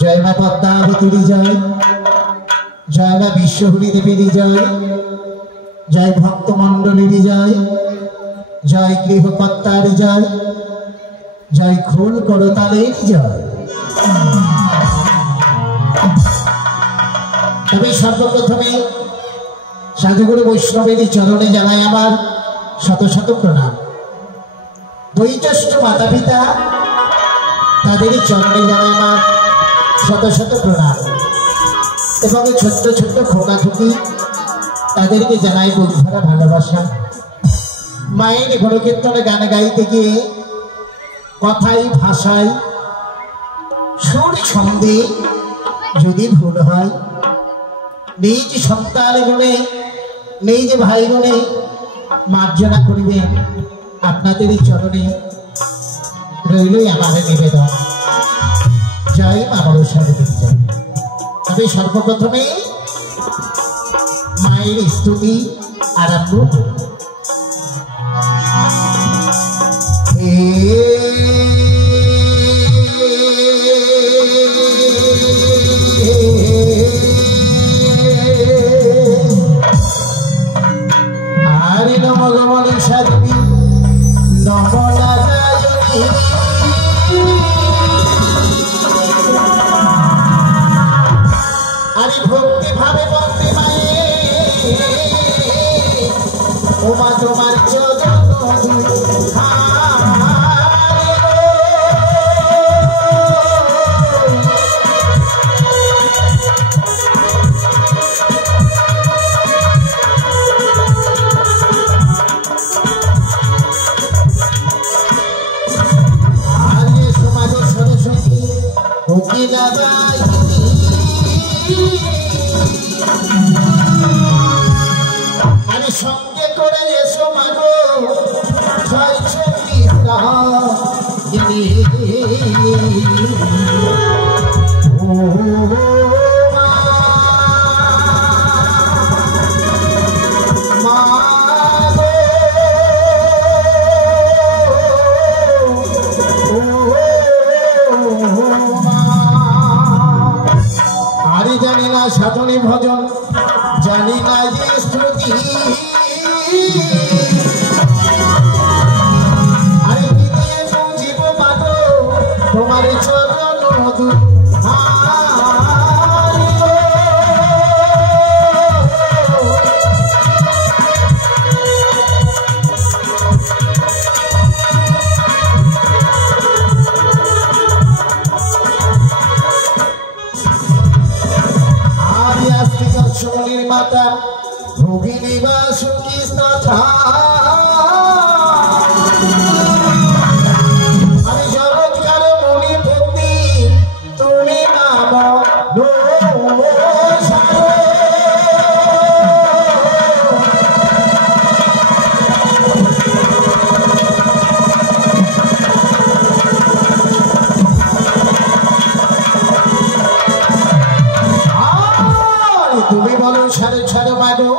জয় মা পদ্মাবতীর জয়, জয় মা বিশ্বহরি দেবীর জয়, জয় ভক্তমণ্ডলীর জয়, জয় গৃহকর্তার জয়, জয় খোল করতালের জয়। তবে সর্বপ্রথমে সাধুগুরু বৈষ্ণবের চরণে জানাই আমার শত শত প্রণাম। বয়োজ্যেষ্ঠ মাতা পিতা তাদের চরণে জানাই আমার শত শত প্রণাম, এবং ছোট্ট ছোট্ট খোকা খুকি তাদেরকে জানাই বুক ভরা ভালোবাসা। মায়ের গণকীর্তনে গান গাইতে গিয়ে কথাই ভাষায় সুর ছন্দে যদি ভুল হয়, নিজ সন্তান গুণে নিজ ভাই গুণে মার্জনা করিবেন, আপনাদের চরণে রইলই আমাদের নিবেদন। জয় মা মনসা দেবীর জয়। তবে সর্বপ্রথমে মায়ের স্তুতি আরম্ভ করি। আরে নম মনসা দেবী নম নারায়ণী, আরে ভক্তি ভাবে বন্দে মায়ে ওমা তোমার চরণ আমি সঙ্গে করে এসো মাগো ছয় ছবি আরে জানি না সাধনী ভজন, জানি না যে স্তুতি, আরে বিদিয়ে বুঝিব মাগো তোমার চরণ মধু। মাতা ভগিনী বাসুকি স্নাথা, আমি জগৎকার মনি ভক্তি তুমি নাম তুমি বলো ছাড়ো ছাড়ো মাগো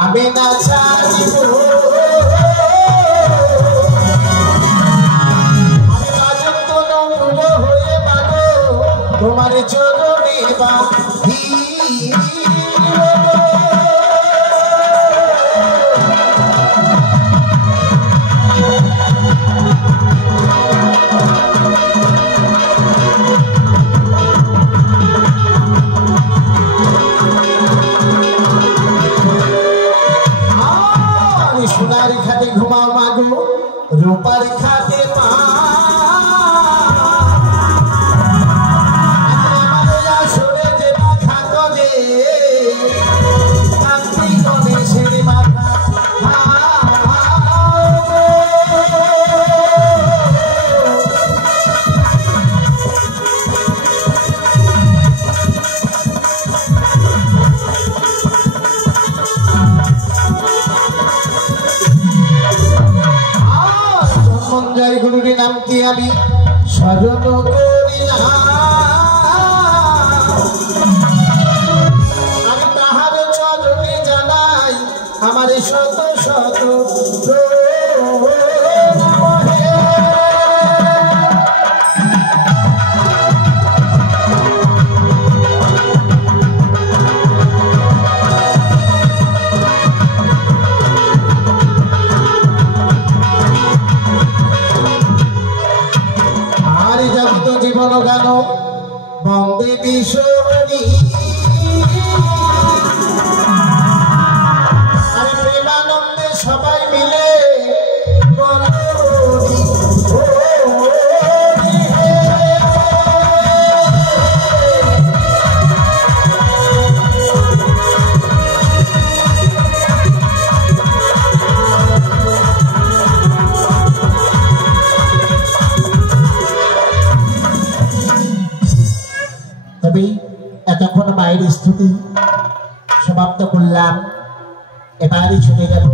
আমি না ছাড়িব, আমি বাজন কোন পুজো হয়ে মাগো তোমার চরণে বাঁধি। সোনার খাটে ঘুমাও মাগো রূপার খাটে মা, সরে যে মাথা গজে গণেশের মাথা। জয় গুরুর নামকে আমি স্মরণ করিলাম, আমি তাহার চরণে জানাই আমার শত শত প্রণাম। বন্দে বিশ্বরি আরে প্রেমানন্দে সবাই মিলে এতক্ষণ মায়ের স্তুতি সমাপ্ত করলাম। এবারই চলে গেল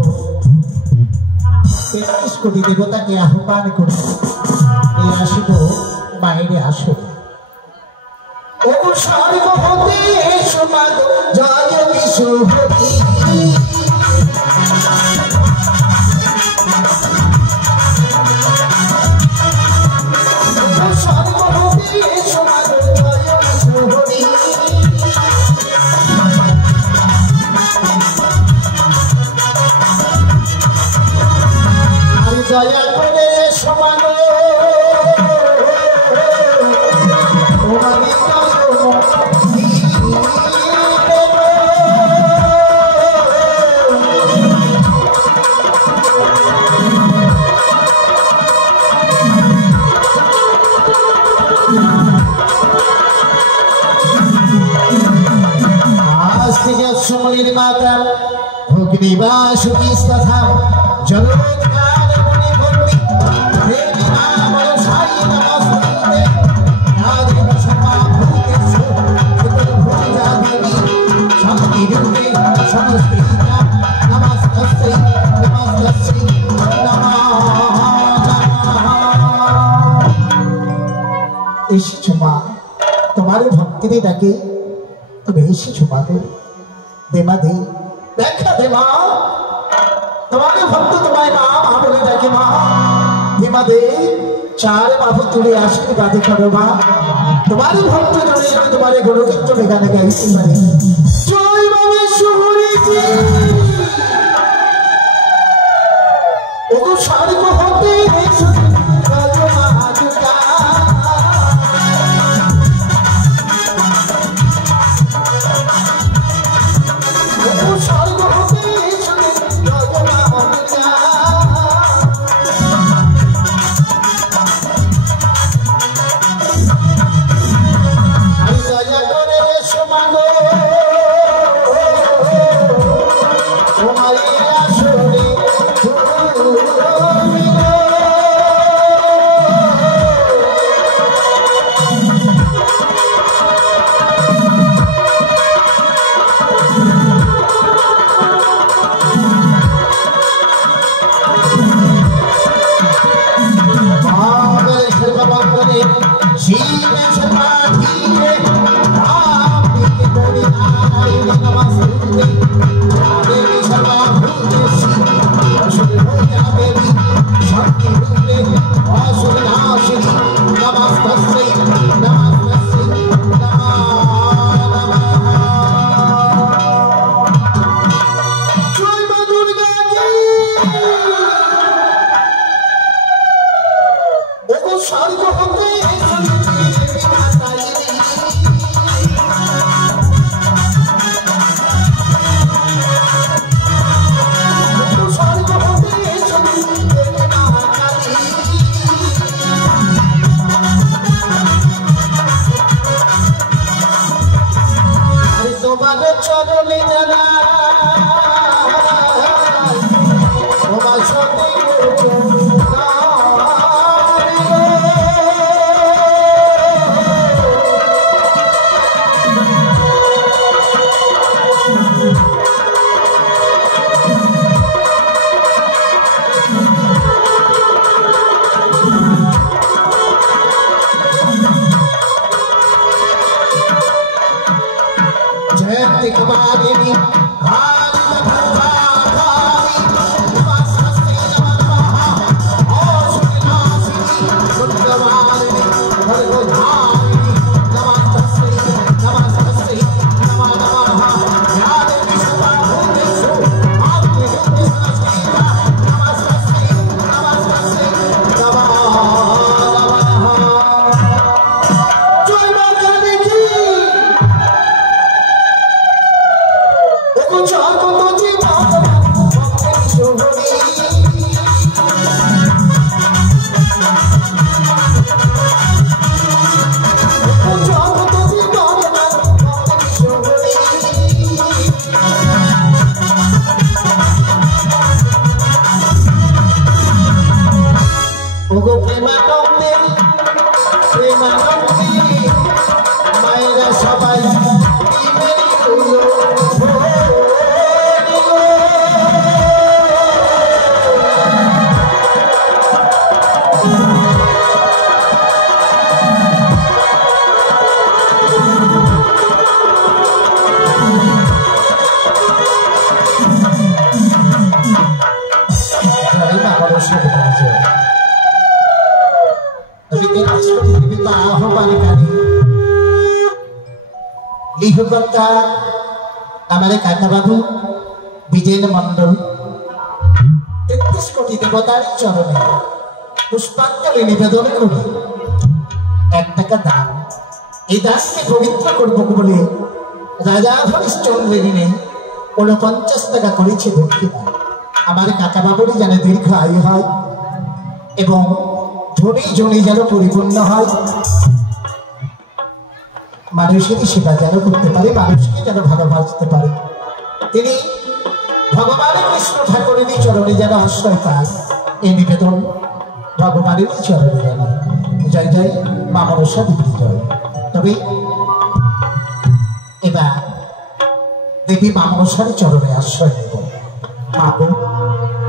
৩৩ কোটি দেবতাকে আহ্বান করে এই আসিব মায়ের আসর। ও সর্বভূতে সমান জয় বিশ্বপতি দয়া করে সমান আজ থেকে সময়ের মাতা ভগ্নিবাস তথা জগৎকার এসেছো মা, তোমার ভক্তিতে ডাকে তুমি এসেছো মা গো। দেমা দে দেখা দে মা, তোমার ভক্ত তোমায় মা মা বলে ডাকে মা। দেমা দে চার বাহু তুলে আশীর্বাদে করো মা। তোমার ভক্ত জনে আমি তোমার গণচিত্র গানে গাইতে পারি। জয় বাবা শুভরিতি ও সর্বভূতে চরণে জানা তোমার সঙ্গে जय कुमारी जय সবাই লিখকর্তা আমার কাকা বাবু বিজয় মন্ডল 33 কোটি দেবতার চরণে পুষ্পাঞ্জলি নিবেদন করে 1 টাকা দান। এই দানকে পবিত্র করব বলে রাজা হরিশ্চন্দ্রের ঋণে 49 টাকা করেছে দক্ষিণা। আমার কাকা বাবুরই যেন দীর্ঘ আয়ু হয় এবং ধনী জনি যেন পরিপূর্ণ হয়, মানুষের সেবা যেন করতে পারে, মানুষকে যেন ভালোবাসতে পারে। তিনি ভগবান কৃষ্ণ ঠাকুরের চরণে যেন আশ্রয় পায়, এই নিবেদন ভগবানের চরণে যেন। জয় জয় মা মনসা দেবী জয়। তবে এবার দেবী মা মনসার চরণে আশ্রয় নেব। মা গো,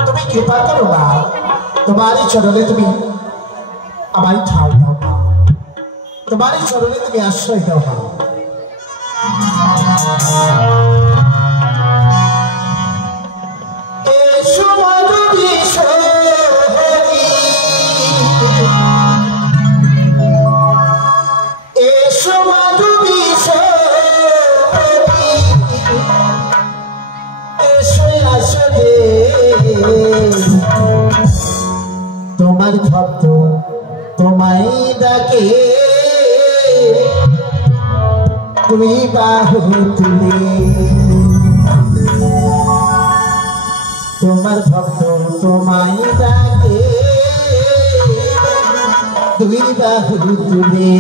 তুমি কৃপা করো না, তোমারই চরণে তুমি আমায় ঠাঁই দাও না, তোমারই চরণে তুমি আশ্রয় দাও না। তোমার ভক্ত তোমায় ডাকে, তুমি বাহু তুলে, তোমার ভক্ত তোমায় ডাকে, তুমি বাহু তুলে।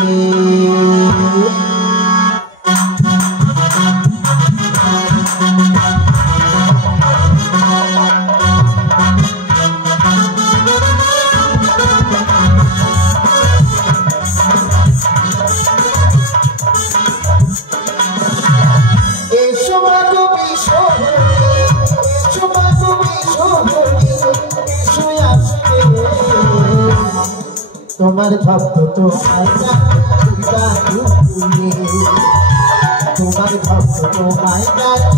তোমার ভক্ত তোমায় ডাকে, তোমার ভক্ত তোমায় ডাকে।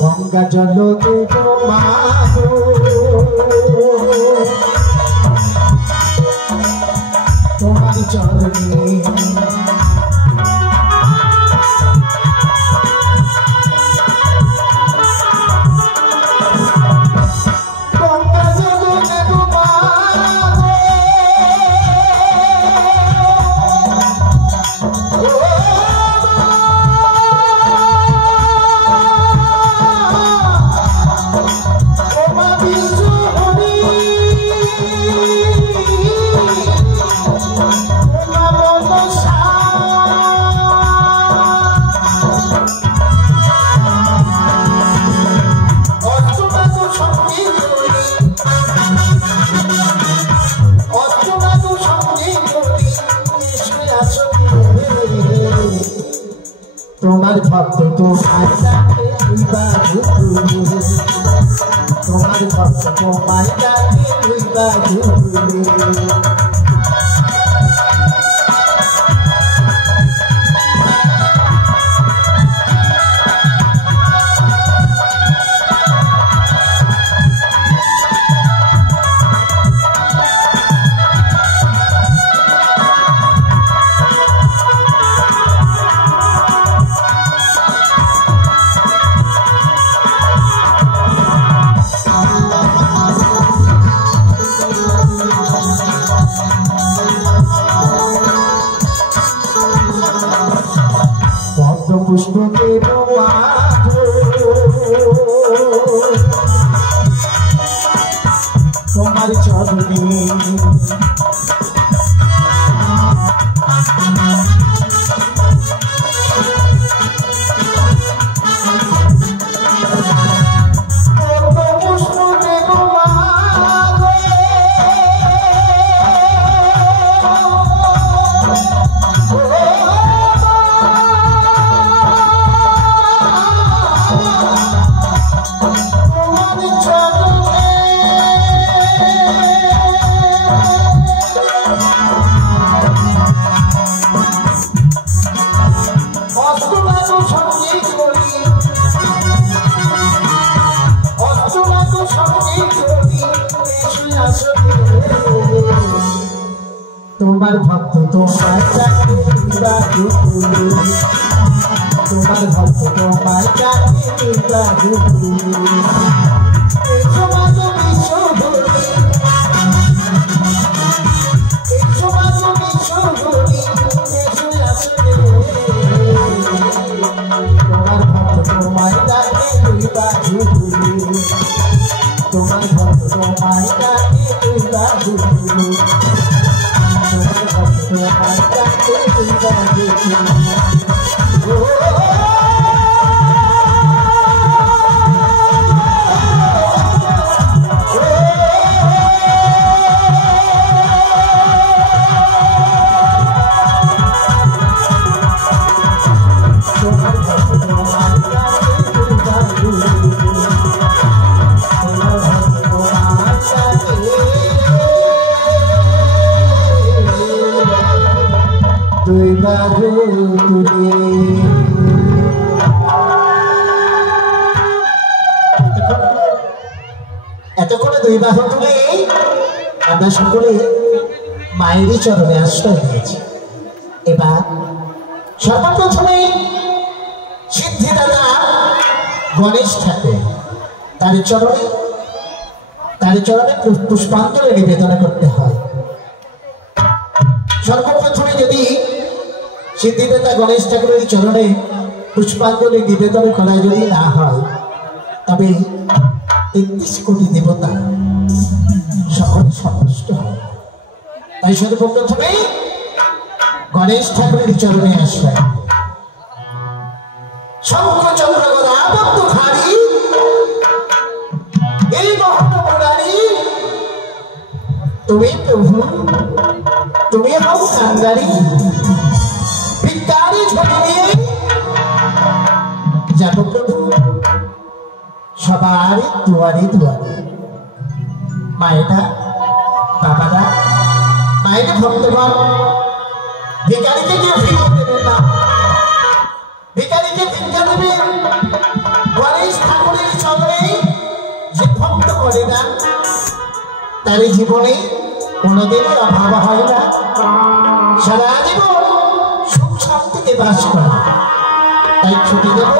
গঙ্গা জল দেব মা তোমার চরণে, গঙ্গা জল দেব মা তোমার ভক্ত তোমায় ডাকে, তুই বাহু তুলে, তোমার ভক্ত তোমায় ডাকে, তুই বাহু তুলে। পুষ্প দেব তোমার চরণে, তোমার ভক্ত তোমার ডাকে বাজু তোমার ভক্ত তোমার ডাকে বাজু এসো বাজু বিশ্ব ধরি এসো বাজু বিশ্ব ধরি এসো আসলে তোমার ভক্ত তোমার ডাকে বাজু তোমার ভক্ত তোমার ডাকে বাজু এতক্ষণে দুই বাহু তুলে আমরা সকলে মায়েরই চরণে আশ্রয় নিয়েছি। এবার সর্বপ্রথমে সিদ্ধিদাতা গণেশ ঠাকুর তার চরণে পুষ্পাঞ্জলি নিবেদন করতে হয়। সর্বপ্রথমে যদি সিদ্ধিদাতা গণেশ ঠাকুরের চরণে পুষ্পাঞ্জলি নিবেদন করা যদি না হয় তবে ৩৩ কোটি দেবতা সকলে সন্তুষ্ট হয়। তাই সর্বপ্রথমে গণেশ ঠাকুরের চরণে আসবে। শঙ্খচন্দ্র গদাবদ্ধধারী এই মহানবনারী তুমি প্রভু, তুমি হও কাঙ্গারি ভিকারি ঝুলি নিয়ে যাব প্রভু সবার দুয়ারে দুয়ারে। মায়েরা বাবারা, মায়ের ভক্তগণ, ভিকারিকে কেউ ভিক্ষা দেবেন না, ভিকারিকে ভিক্ষা দেবেন গণেশ ঠাকুরের চরণে যে ভক্ত করে না তার জীবনে কোনোদিনই অভাব হয় না, সারা জীবন সুখ শান্তিতে বাস করে। তাই ছুটি দেব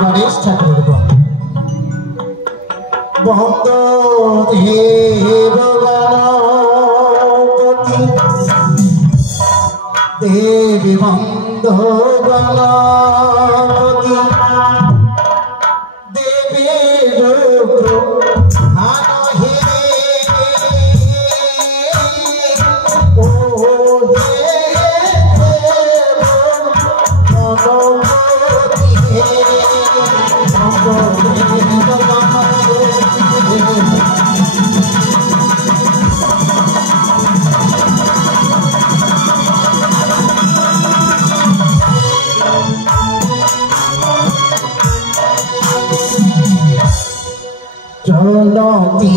গণেশ ঠাকুরের বন্ধ দেব গণপতি দেবী বন্ধ গণপতি দেবের হানহে ও চলতি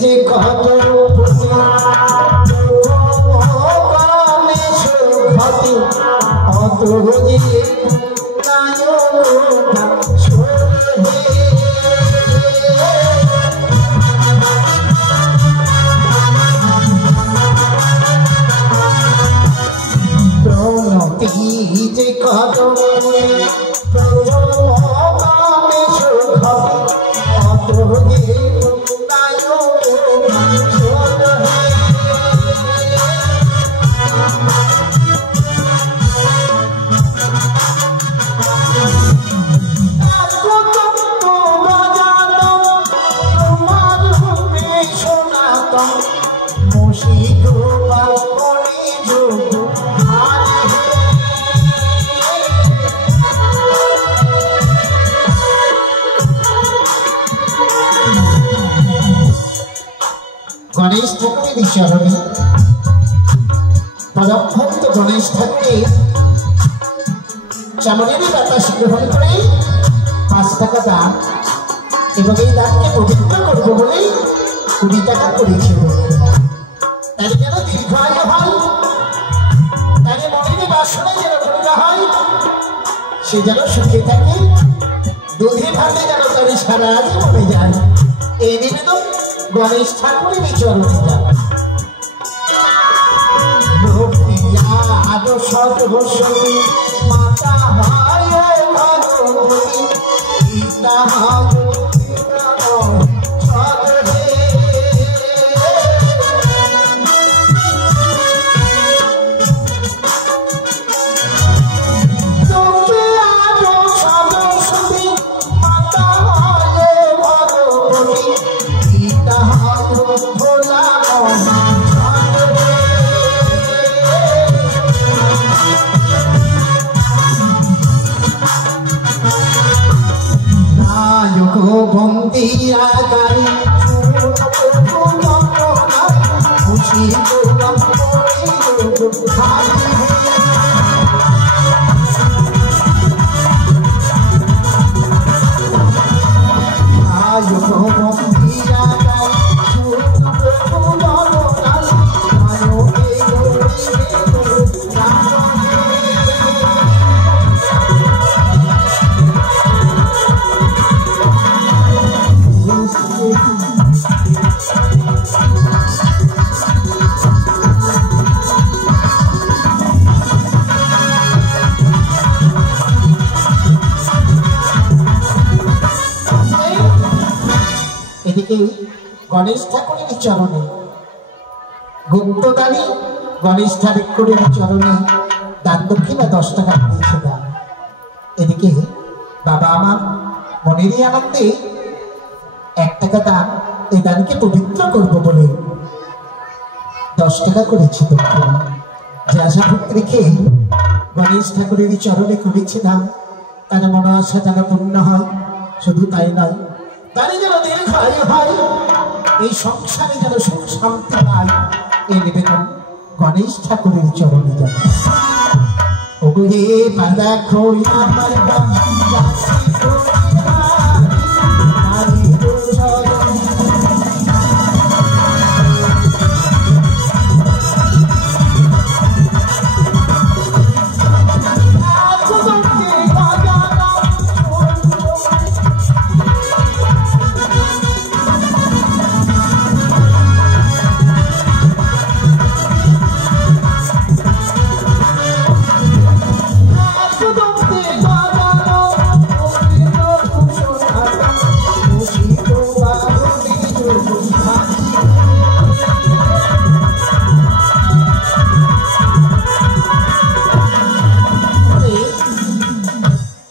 যে কত ঘটে অত যে প্রণতি যে কত গণেশ ঠাকুরের চরণে পরম ভক্ত গণেশ ঠাকুরের চামড়ের বাতাস গ্রহণ করে ৫ টাকা দান এবং এই দানকে পবিত্র করবো বলে ২০ টাকা করেছিল। তার যেন দীর্ঘায়ু হয়, তার মনের বাসনা যেন পূর্ণ হয়, সে যেন সুখে থাকে, দুধে ভাতে যেন তার সারা জীবনে যায়। এই নিবেদন গণেশ ঠাকুরের চরণে যাবে। সরস্বতী মাতা হয় ভগবতী গীতা বন্দিয়া গাই খুশি গণেশ ঠাকুরের চরণে গুপ্তদানি গণেশ ঠাকুরের চরণে দান দক্ষিণা 10 টাকা দিয়েছিলাম। এদিকে বাবা আমার মনেরই আনন্দে 1 টাকা দান, এই দানকে পবিত্র করব বলে 10 টাকা করেছি দক্ষিণা। যে আশা ভক্তি রেখে গণেশ ঠাকুরের চরণে করেছিলাম তার মনে আশা যেন পূর্ণ হয়। শুধু তাই নয়, তারই যেন দীর্ঘায়ু হয়, এই সংসারে যেন সুখ শান্তি পায়, এই নিবেদন গণেশ ঠাকুরের চরণে যাবে। ওরে পাদা খোল আমার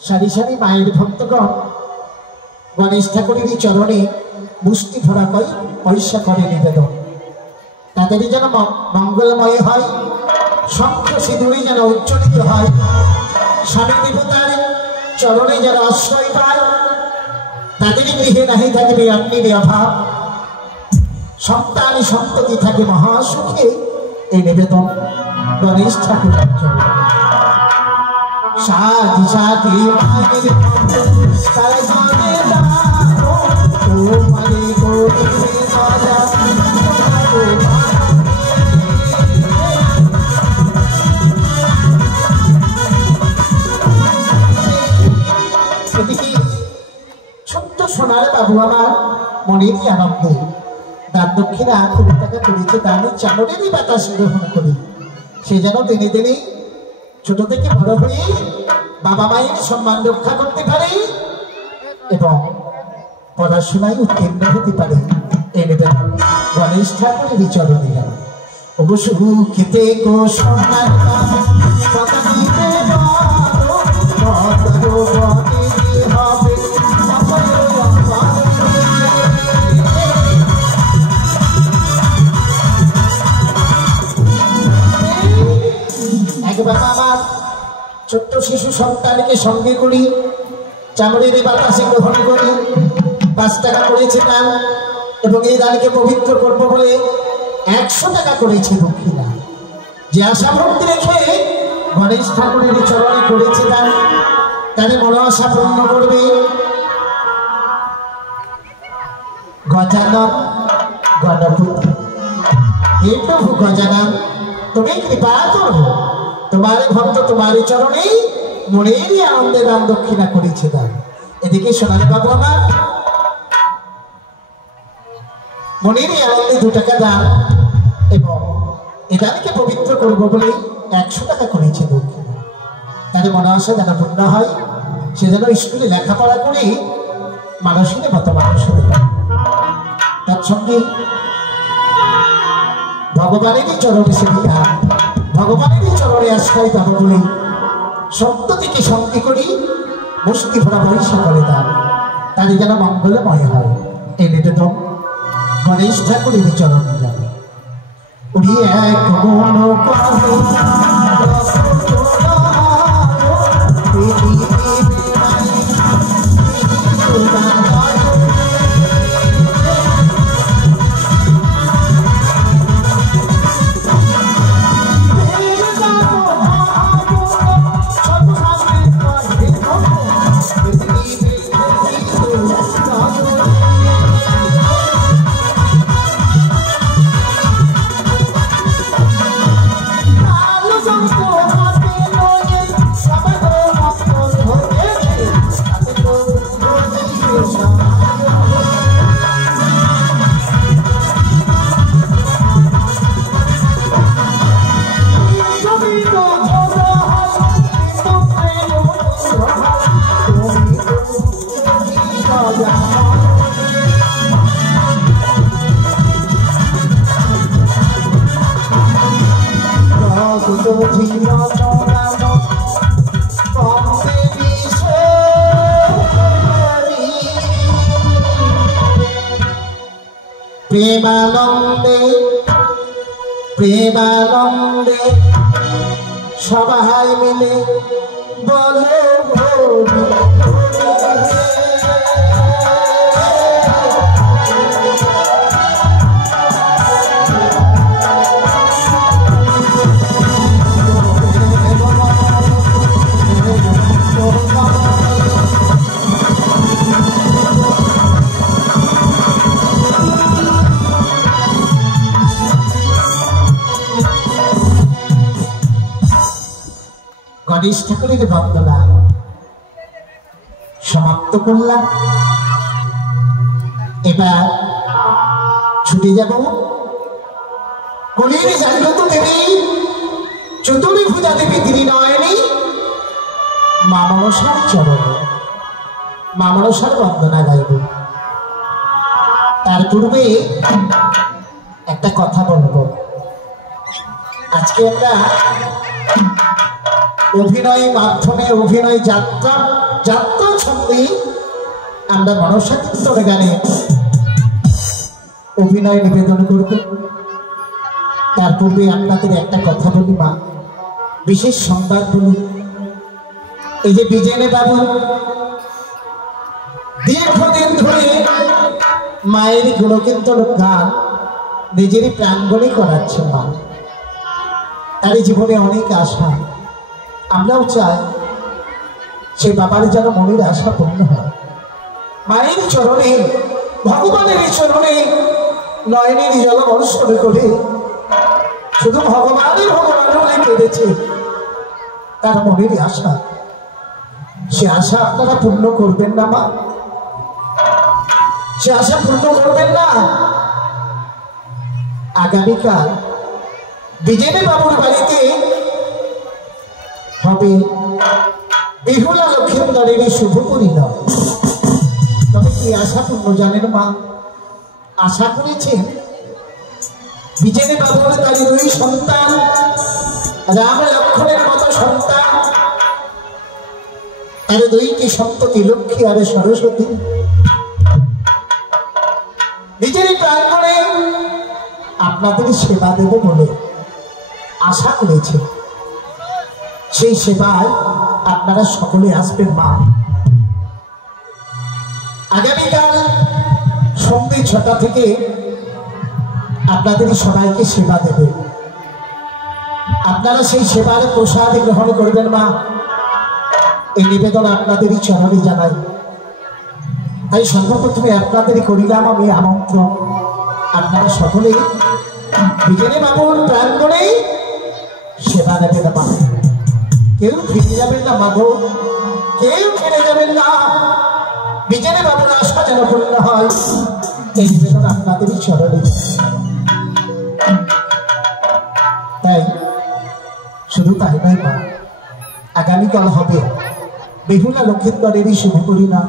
সারি সারি মায়ের ভক্তগণ গণেশ ঠাকুরের চরণে মুষ্টি ধরা পয়সা করে নিবেদন। তাদেরই যেন মঙ্গলময় হয়, শঙ্খ সিঁদুরে যেন উজ্জ্বলিত হয়, স্বামী দেবতার চরণে যেন আশ্রয় পায়, তাদেরই গৃহে নাহি থাকবে অগ্নির অভাব, সন্তান সন্ততি থাকে মহাসুখে। এই নিবেদন গণেশ ঠাকুরের চরণে। সাথী সাথী মায়ের তার গানে দাও তোমারে করিবে মজা। এদিকে ছোট্ট সোনার বাবু আমার মনেরই আনন্দে দান দক্ষিণা 8 টাকা করেছে, দানের চামড়েরই বাতাস গ্রহণ করি। সে যেন দিনে দিনে ছোট থেকে বড় হয়ে বাবা মায়ের সম্মান রক্ষা করতে পারে এবং পড়াশোনায় উত্তীর্ণ হতে পারে। এই নিবেদন গণেশ ঠাকুরের চরণে গেল। অবশ্য খেতে গো সোনার একবার আমার ছোট্ট শিশু সন্তানকে সঙ্গে করি, চামড়ের বাতাসে গ্রহণ করি, 5 টাকা করেছে দান এবং এই দানকে পবিত্র করব বলে 100 টাকা করেছে দক্ষিণা। যে আশা ভক্তি রেখে গণেশ ঠাকুরের চরণে করেছে দান, তাদের মনো আশা পূর্ণ করবে। গজানন গণপতি হে প্রভু গজানন, তুমি কৃপা করো, তোমার ভক্ত তোমার চরণে মনেরই আনন্দে দান দক্ষিণা করেছে দান। এদিকে সোনালী বাবু আমার মনেরই আনন্দে 2 টাকা দান এবং এ দানকে পবিত্র করবো বলে 100 টাকা করেছে দক্ষিণা। তার মনে আসে যেন পূর্ণ হয়, সে যেন স্কুলে লেখাপড়া করে মানুষের মতো মানুষ হতে পারে। তার সঙ্গে ভগবানেরই চরণে সেবিকা, ভগবানেরই চরণে আশ্রয় পাবো বলে সত্য থেকে সঙ্গে করি মুষ্টি ভরা পয়সা করে দান, তারই যেন মঙ্গলময় হয়। এই নিবেদন গণেশ ঠাকুরের চরণে যাবে। উড়িয়ে এক মন প্রেমানন্দে প্রেমানন্দে সবাই মিলে বলো গণেশ ঠাকুরের বন্দনা সমাপ্ত করলাম। এবার ছুটে যাব কলির জাগ্রত দেবী চতুর্ভুজা দেবী তিনি নয়নি মা মনসার চরণে, মা মনসার বন্দনা গাইব। তার পূর্বে একটা কথা বলবো। আজকে আমরা অভিনয় মাধ্যমে অভিনয় যাত্রা যাত্রা ছন্দে আমরা মনসা কীর্তন গানে অভিনয় নিবেদন করব। তার পূর্বে আপনাদের একটা কথা বলি মা, বিশেষ সংবাদ বলি। এই যে বিজেনে বাবু দীর্ঘদিন ধরে মায়ের গুণকীর্তন গান নিজেরই প্রাঙ্গণে করাচ্ছে মা। তার জীবনে অনেক আশা, আমরাও চাই সেই বাবার যেন মনের আশা পূর্ণ হয়। মায়ের চরণে ভগবানের চরণে নয়নের জল বর্ষণ করে শুধু ভগবানের ভগবান কেঁদেছে তার মনের আশা। সে আশা আপনারা পূর্ণ করবেন না মা? সে আশা পূর্ণ করবেন না? আগামীকাল বিজেপি বাবুর বাড়িতে হবে বিহুলা লক্ষিন্দরের শুভ পরিণয়। তবে কি আশা পূর্ণ জানেন মা? আশা করেছেন বিজেপি বাবুর তার দুই সন্তান, রাম লক্ষণের মতো সন্তান, তার দুইটি সন্ততি লক্ষ্মী আর সরস্বতী নিজেরই প্রাঙ্গণে আপনাদের সেবা দেব বলে আশা করেছে। সেই সেবায় আপনারা সকলে আসবেন মা। আগামীকাল সন্ধ্যে 6টা থেকে আপনাদের সবাইকে সেবা দেবে। আপনারা সেই সেবার প্রসাদ গ্রহণ করবেন মা। এই নিবেদন আপনাদেরই চরণে জানাই। তাই সর্বপ্রথমে আপনাদেরই করিলাম আমি আমন্ত্রণ। আপনারা সকলে বিজেপি বাবুর প্রাঙ্গণেই সেবা নেবেন মা। কেউ ফিরে যাবেন না মাগো, কেউ ফিরে যাবেন না। বিজেপি বাবুর আশা যেন পূর্ণ হয়, এই নিবেদন আপনাদেরই চরণে। তাই শুধু তাই নয় মা, আগামীকাল হবে বেহুলা লক্ষিন্দরেরই শুভ পরিণাম।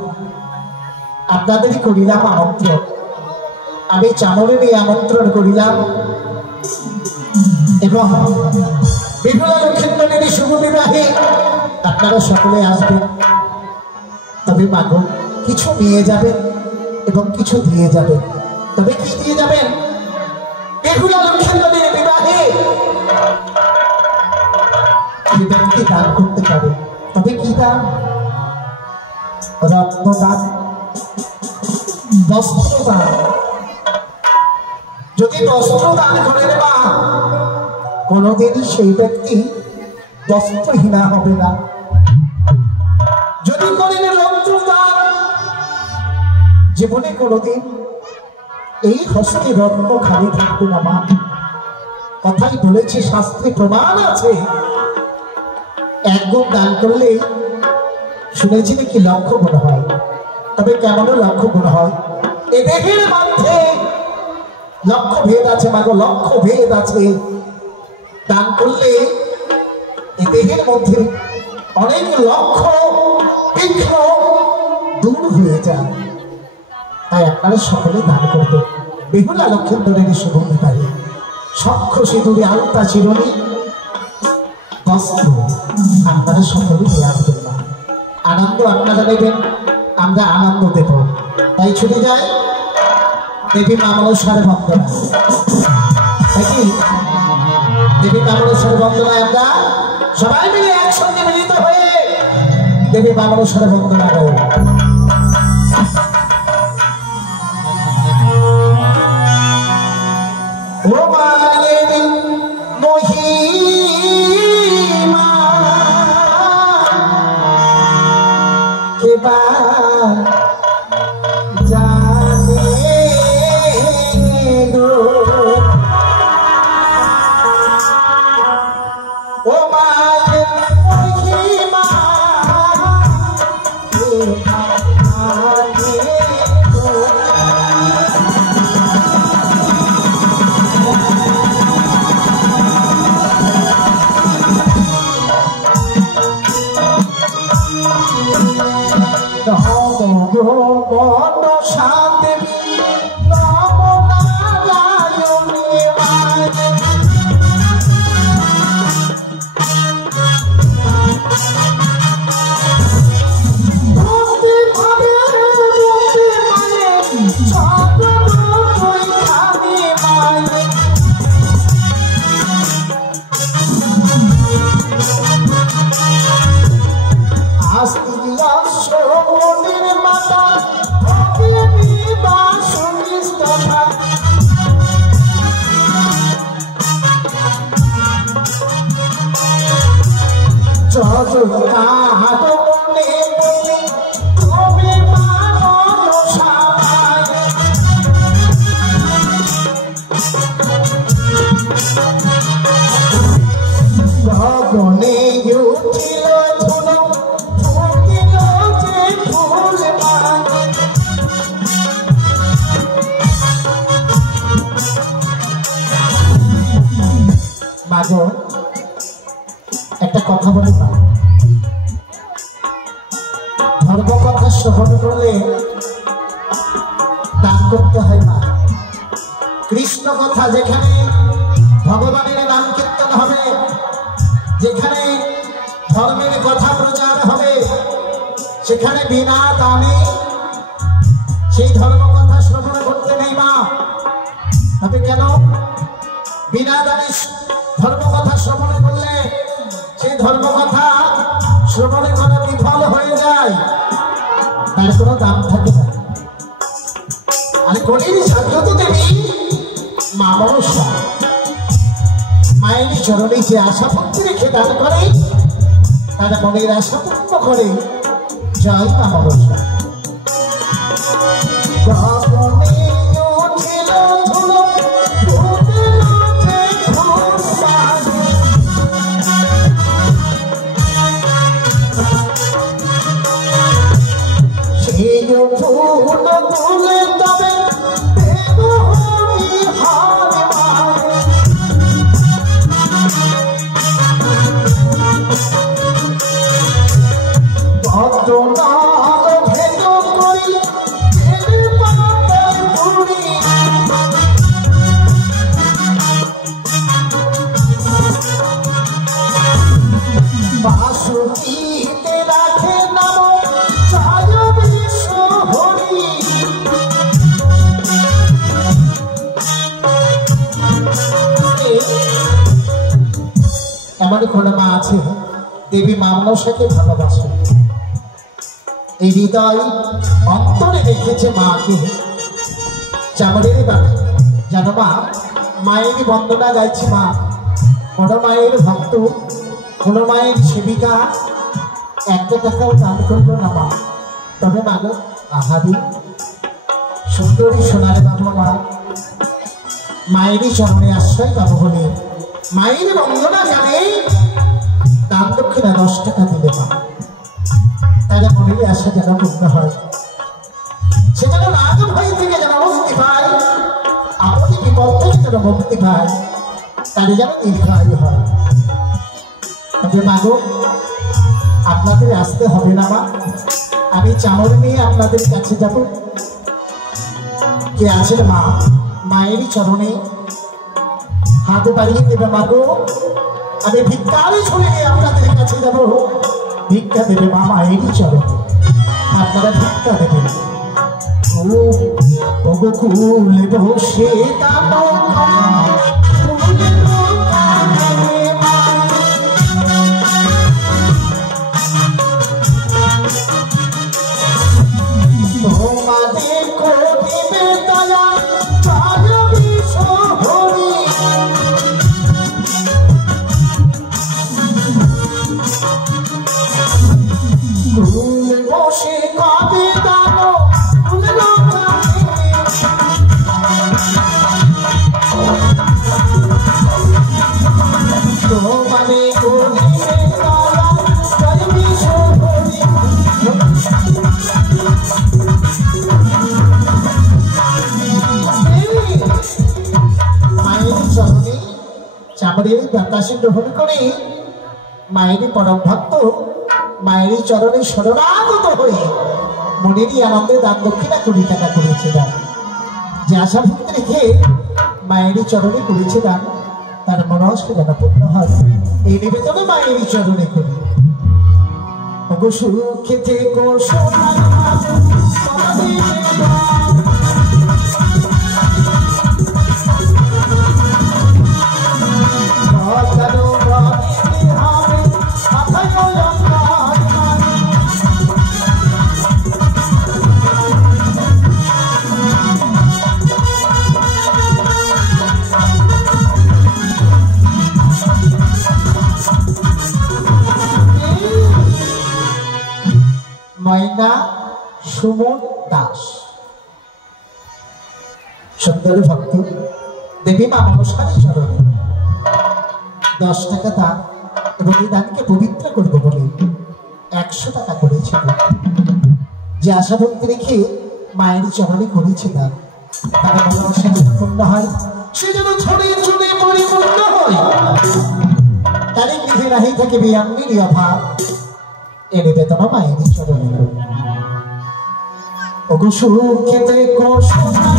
আপনাদেরই করিলাম আমন্ত্রণ, আমি চামরেরই আমন্ত্রণ করিলাম এবং বেহুলা লক্ষিন্দরেরই শুভ বিবাহে আপনারা সকলে আসবেন। তবে মাগো, কিছু নিয়ে যাবেন এবং কিছু দিয়ে যাবেন। তবে কি দিয়ে যাবেন? বেহুলা লক্ষিন্দরের বিবাহে ব্যক্তি দান করতে পারে। তবে কি দান? রত্নদান, বস্ত্রদান। যদি বস্ত্র দান করেন মা, কোনোদিনই সেই ব্যক্তি বস্ত্রহীনা হবে না। যদি করেন রত্নদান, জীবনে কোনোদিন এই হস্তে রত্ন খালি থাকবে না মা। কথাই বলেছে, শাস্ত্রে প্রমাণ আছে, এক গুণ দান করলে শুনেছি নাকি লক্ষ গুণ হয়। তবে কেমন লক্ষ গুণ হয়? এ দেহের মধ্যে লক্ষ ভেদ আছে মাগো, লক্ষ ভেদ আছে। দান করলে এ দেহের মধ্যে অনেক লক্ষ বিঘ্ন দূর হয়ে যায়। তাই আপনারা সকলে দান করবেন। বেহুলা লক্ষিন্দরের শুভ বিবাহে সক্ষ সিঁদুরে আলতা চিরুনি বস্ত্র আপনারা সকলে নিয়ে আসবেন না। আনন্দ আপনারা নেবেন, আমরা আনন্দ দেব। তাই ছুটে যায় দেবী মা মনসার বন্দনা। দেখি দেবী মা মনসার বন্দনায় আমরা সবাই মিলে একসঙ্গে মিলিত হয়ে দেবী মা মনসার বন্দনা গাই। ও মায়ের মহিমা কেবা জানে গো, ও মায়ের মহিমা কেবা জানে গো। একটা কথা বলি, ধর্মকথা শ্রবণ করলে দান করতে হয় না। কৃষ্ণ কথা যেখানে ভগবানের নাম কীর্তন হবে, যেখানে ধর্মের কথা প্রচার হবে, সেখানে বিনা দানে সেই ধর্মকথা শ্রবণ করতে নেই মা। তবে কেন? বিনা দানে ধর্মকথা শ্রবণ করলে সেই ধর্মকথা শ্রবণের কথা বিফল হয়ে যায়, তার কোনো দাম থাকে না। আর কলির জাগ্রত দেবী মা মনসা মায়ের চরণে যে আশা ভক্তি রেখে দান করে, তারা মনের আশা পূর্ণ করে। জয় মা মনসা। বুকিতে রাখে নাম জয় বিশ্ব হরি। এমন কোনো মা আছে দেবী মা মনসাকে ভালোবাসে, এই হৃদয় অন্তরে রেখেছে মাকে। চামড়ের বাড়ি জানো মা, মায়ের বন্দনা গাইছি মা। কোনো মায়ের ভক্ত, কোনো মায়ের সেবিকা একটা টাকাও দান করলো না মা। তবে মাগো আহারি সুন্দরী সোনার বাবা মা, মায়েরই চরণে আশ্রয় পাবো বলে মায়ের বন্দনা গানে দান দক্ষিণা 10 টাকা দিলে মা। তারা মনের আশা যেন পূর্ণ হয়, সে যেন রাগ ভয় থেকে যেন মুক্তি পায়, আপনি বিপদ থেকে যেন মুক্তি পায়, তারা যেন দীর্ঘায়ু হয়। তবে মাগো আপনাদের আসতে হবে না মা, আমি চামড় নিয়ে আপনাদের কাছে যাব। কে আছেন মা? মায়েরই চরণে হাত বাড়িয়ে দেবে মাগো। আমি ভিক্ষারে ছুড়ে নিয়ে আপনাদের কাছে যাব। ভিক্ষা দেবে মা মায়েরই চরণে, আপনারা ভিক্ষা দেবেন। কুলে বসে তোমাদের করিবে দয়া জয় বিশ্ব হরি। কুলে বসে কবে দানো তোমারে করিবে দয়া জয় বিশ্ব হরি। মায়ের চরণে চামড়ের বাতাসে গ্রহণ করে মায়ের পরম ভক্ত মায়ের চরণে শরণাগত হয়ে মনেরই আনন্দে দান দক্ষিণা 20 টাকা করেছে দান। যে আশা ভক্তি রেখে মায়ের চরণে করেছে দান, তার মনস্ক যেন পূর্ণ হয়, এই নিবেদনে মায়ের চরণে করি। সুখে থেকো সোনার ময়না সুমন দাস সুন্দর ভক্ত দেবী মা মনসার চরণে 10 টাকা দান এবং এই দানকে পবিত্র করবো বলে 100 টাকা করেছিল। যে আশা ভক্তি রেখে মায়ের চরণে করেছে দান, তারা মনসা পূর্ণ হয়, সে যেন ছড়িয়ে ছড়িয়ে পরিপূর্ণ হয়। তার গৃহে নাহি থাকে বিয়াম্মির অভাব, এ নিবেদন মায়ের চরণে করি। ওগো সুখে থেকো সোনার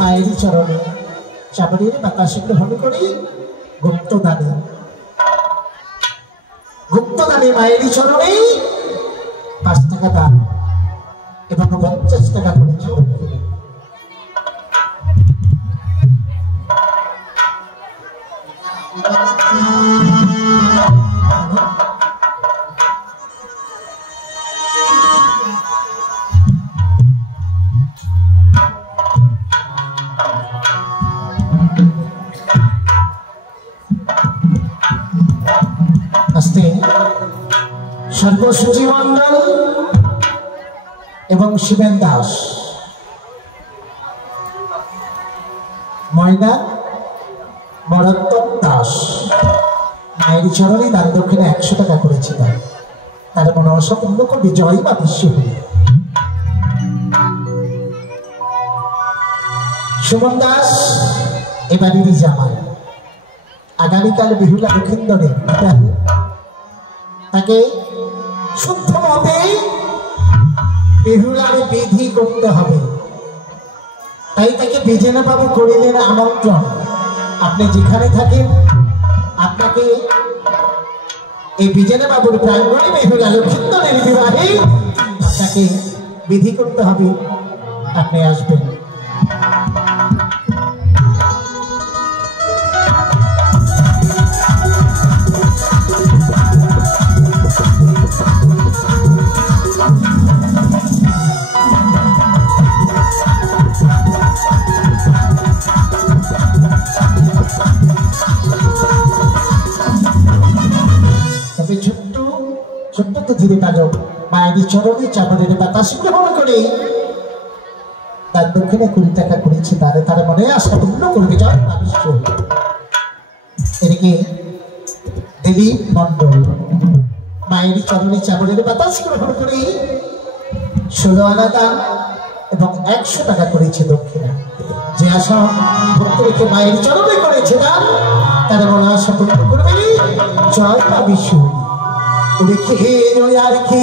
মায়ের চরণে চামড়ের বাতাসে গ্রহণ করি গুপ্তদানে মায়ের চরণে 5 টাকা দান এবং 50 টাকা করেছিল। আস্তে সর্বসূচি মন্ডল এবং শিবেন দাস ময়না মরত্তম দাস মায়ের চরণে দান দক্ষিণে 100 টাকা করেছিলেন। তার মনোবাসা পূর্ণ করবে, জয় মা বিশ্বহরি। সুমন দাস এবারেরই জামাই, আগামীকাল বেহুলা লক্ষিন্দরে তাকে শুদ্ধ মতে বেহুলার বিধি করতে হবে, তাই তাকে বিজেনা বাবু করিলেন আমন্ত্রণ। আপনি যেখানে থাকেন আপনাকে এই বিজেনা বাবুর প্রাঙ্গণে বেহুলা লক্ষিন্দরের বিবাহে তাকে বিধি করতে হবে, আপনি আসবেন। ছোট্ট তো ধীরে পালক মায়ের চরণে চাপড়ের বাতাস গ্রহণ করে তার দক্ষিণে 20 টাকা করেছে, তার মনে আশা পূর্ণ করবে, জয় মা বিশ্বহরি। এদিকে দিলীপ মন্ডল মায়ের চরণে চাপড়ের বাতাস গ্রহণ করে 16 আনা দান এবং 100 টাকা করেছে দক্ষিণা। যে আশা ভক্ত রেখে মায়ের চরণে করেছে দান তার মনে আশা পূর্ণ করবে, জয় মা বিশ্বহরি। দেখে আর কি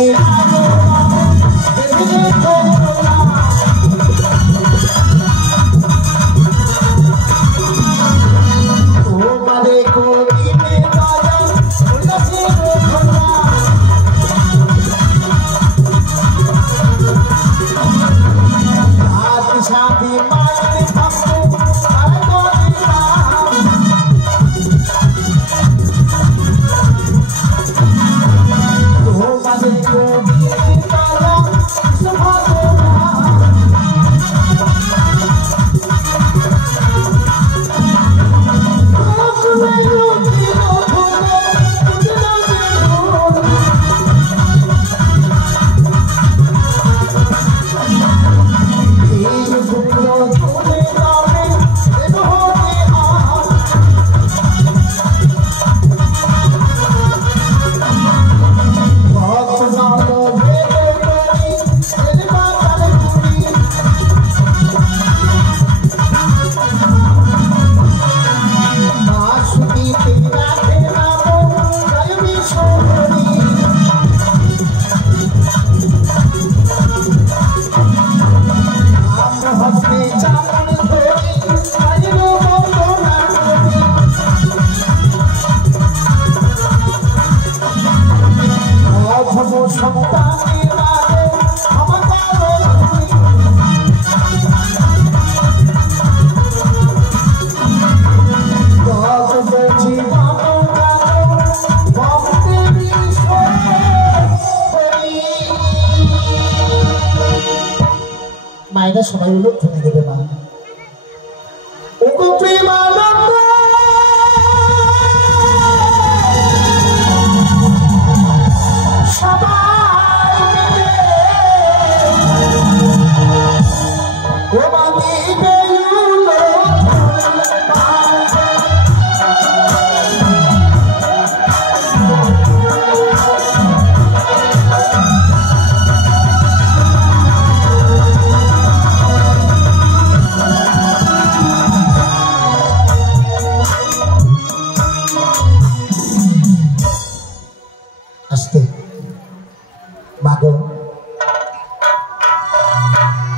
মায়েরা সবাই হলো ধরে দেবে মা। ওগো প্রেমানন্দ সবাই ও মাদি বেলুলো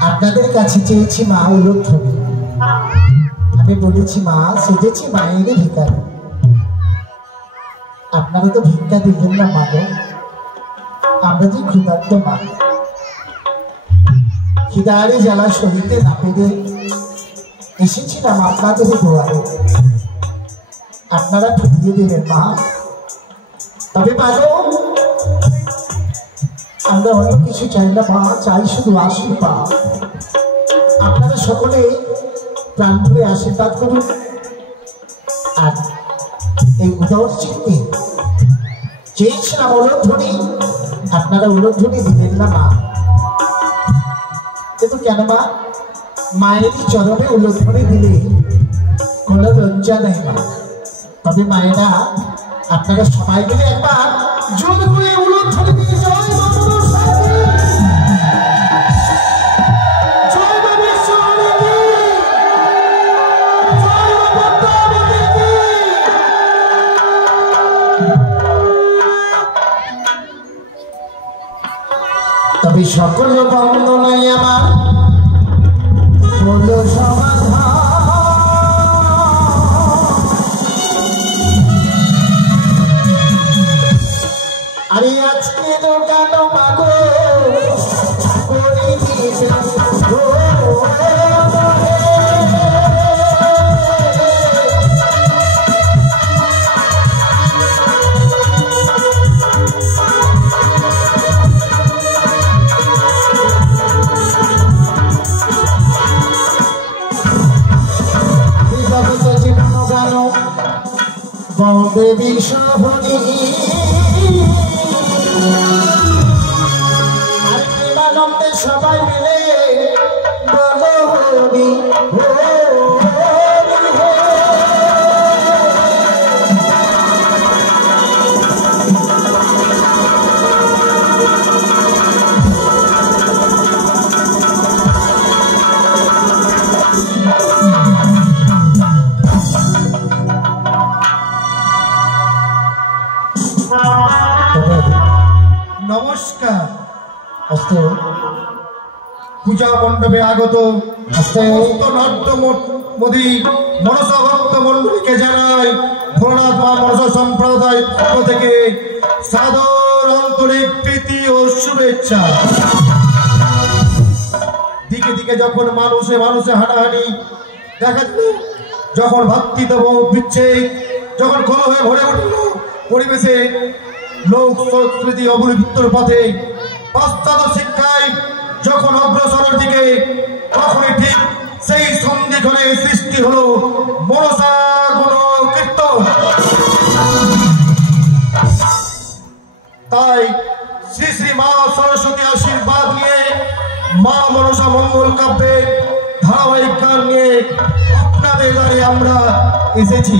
আপনাদের কাছে চেয়েছি মা উলুধ্বনি, আমি বলেছি মা সেজেছি মায়ের ভিকারি, আপনারা তো ভিক্ষা দিলেন না মা গো। আমরা যে ক্ষুধার্ত মা, খিদারে জ্বালা শরীরে না পেরে এসেছিলাম আপনাদের দুয়ারে, আপনারা ফিরিয়ে দিলেন মা। তবে মা গো আমরা অন্য কিছু চাই না মা, চাই শুধু আশীর্বাদ। আপনারা সকলে প্রাণ ভরে আশীর্বাদ করুন, আর এই উদার চিত্তে চেয়েছিলাম উলুধ্বনি, আপনারা উলুধ্বনি দিলেন না মা। কিন্তু কেন মা? মায়েরই চরণে উলুধ্বনি দিলে কোনো লজ্জা নেই মা। তবে মায়েরা আপনারা সবাই মিলে একবার জোর করে উলুধ্বনি দিয়ে জয় মা মনসা কি, জয় মা বিশ্বহরি কি, জয় মা পদ্মাবতী কি। তবে সকল বন্দনাই আমার হলো সমাধান। আরে আজকে তো গান মাগো করি দিয়েছে দেবী সহনী আর প্রেমানন্দে সবাই মিলে বলো হরি নমস্কার। পূজা মণ্ডপে আগত সমস্ত নর্তমী মনসা ভক্ত মণ্ডলীকে জানাই ভোলানাথ মা মনসা সম্প্রদায় পক্ষ থেকে সাদর আন্তরিক প্রীতি ও শুভেচ্ছা। দিকে দিকে যখন মানুষে মানুষে হাঁটাহাঁটি দেখা দিল, যখন ভক্তিতম বিচ্ছেদ যখন কলহে ভরে উঠল পরিবেশে, লোক সংস্কৃতি অবলুপ্তর পথে পাশ্চাত্য শিক্ষায় যখন অগ্রসরের দিকে, তখনই ঠিক সেই সন্ধিক্ষণে সৃষ্টি হলো মনসা গণকীর্তন। তাই শ্রী শ্রী মা সরস্বতী আশীর্বাদ নিয়ে মা মনসা মঙ্গল কাব্যে ধারাবাহিক গান নিয়ে আপনাদের দ্বারে আমরা এসেছি।